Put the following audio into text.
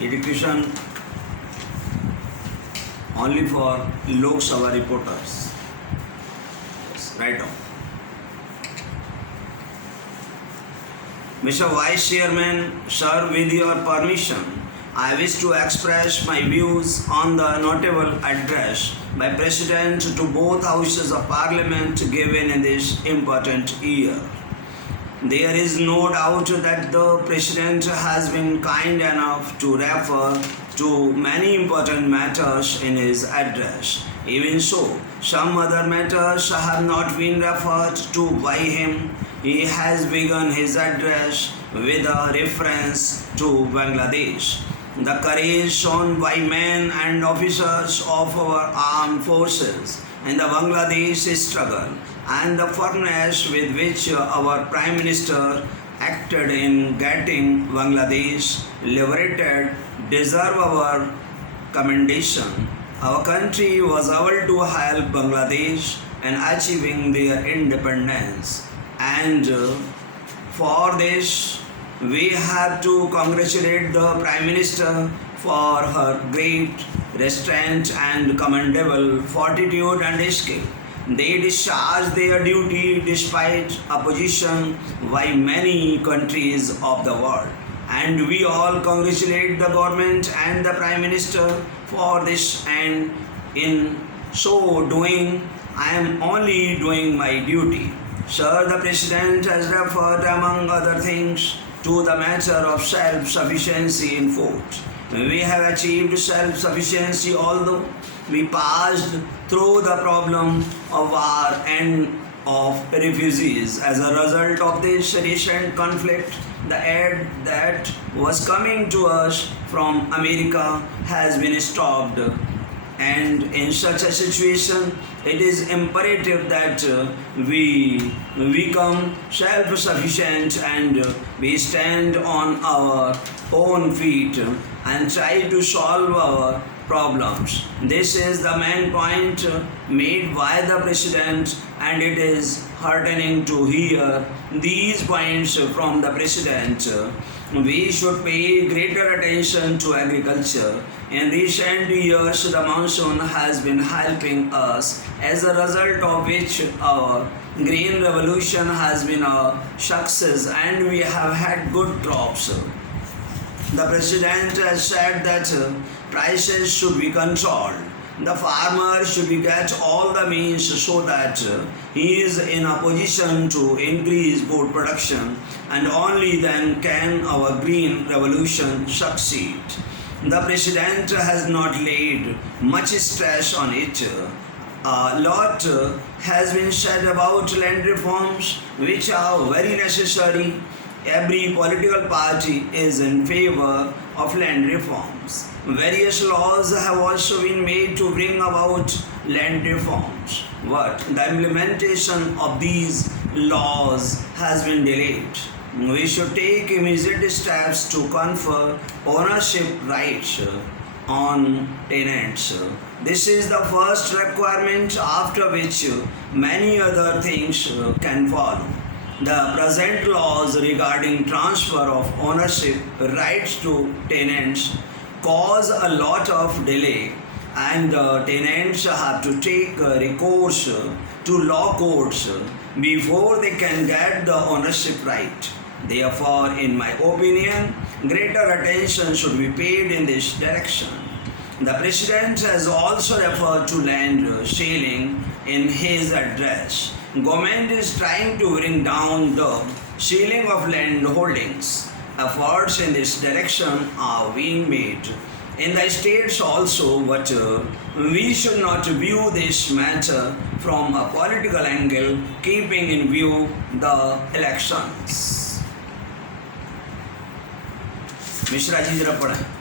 education only for Lok Sabha reporters. Yes, right on. Mr. Vice Chairman, sir, with your permission, I wish to express my views on the notable address by President to both houses of Parliament given in this important year. There is no doubt that the President has been kind enough to refer to many important matters in his address. Even so, some other matters have not been referred to by him. He has begun his address with a reference to Bangladesh. The courage shown by men and officers of our armed forces in the Bangladesh struggle and the firmness with which our Prime Minister acted in getting Bangladesh liberated deserve our commendation. Our country was able to help Bangladesh in achieving their independence, and for this we have to congratulate the Prime Minister for her great restraint and commendable fortitude and skill. They discharged their duty despite opposition by many countries of the world. And we all congratulate the government and the Prime Minister for this, and in so doing, I am only doing my duty. Sir, the President has referred, among other things, to the matter of self-sufficiency in food. We have achieved self-sufficiency, although we passed through the problem of war and of refugees. As a result of this recent conflict, the aid that was coming to us from America has been stopped. And in such a situation, it is imperative that we become self-sufficient and we stand on our own feet and try to solve our problems. This is the main point made by the President, and it is heartening to hear these points from the President. We should pay greater attention to agriculture. In recent years, the monsoon has been helping us, as a result of which our green revolution has been a success and we have had good crops. The President has said that prices should be controlled. The farmer should get all the means so that he is in a position to increase food production, and only then can our green revolution succeed. The President has not laid much stress on it. A lot has been said about land reforms, which are very necessary. Every political party is in favor of land reforms. Various laws have also been made to bring about land reforms, but the implementation of these laws has been delayed. We should take immediate steps to confer ownership rights on tenants. This is the first requirement, after which many other things can follow. The present laws regarding transfer of ownership rights to tenants cause a lot of delay, and the tenants have to take recourse to law courts before they can get the ownership right. Therefore, in my opinion, greater attention should be paid in this direction. The President has also referred to land ceiling in his address. Government is trying to bring down the ceiling of land holdings. Efforts in this direction are being made in the states also, but we should not view this matter from a political angle, keeping in view the elections. Mishra ji जरा पढ़ें.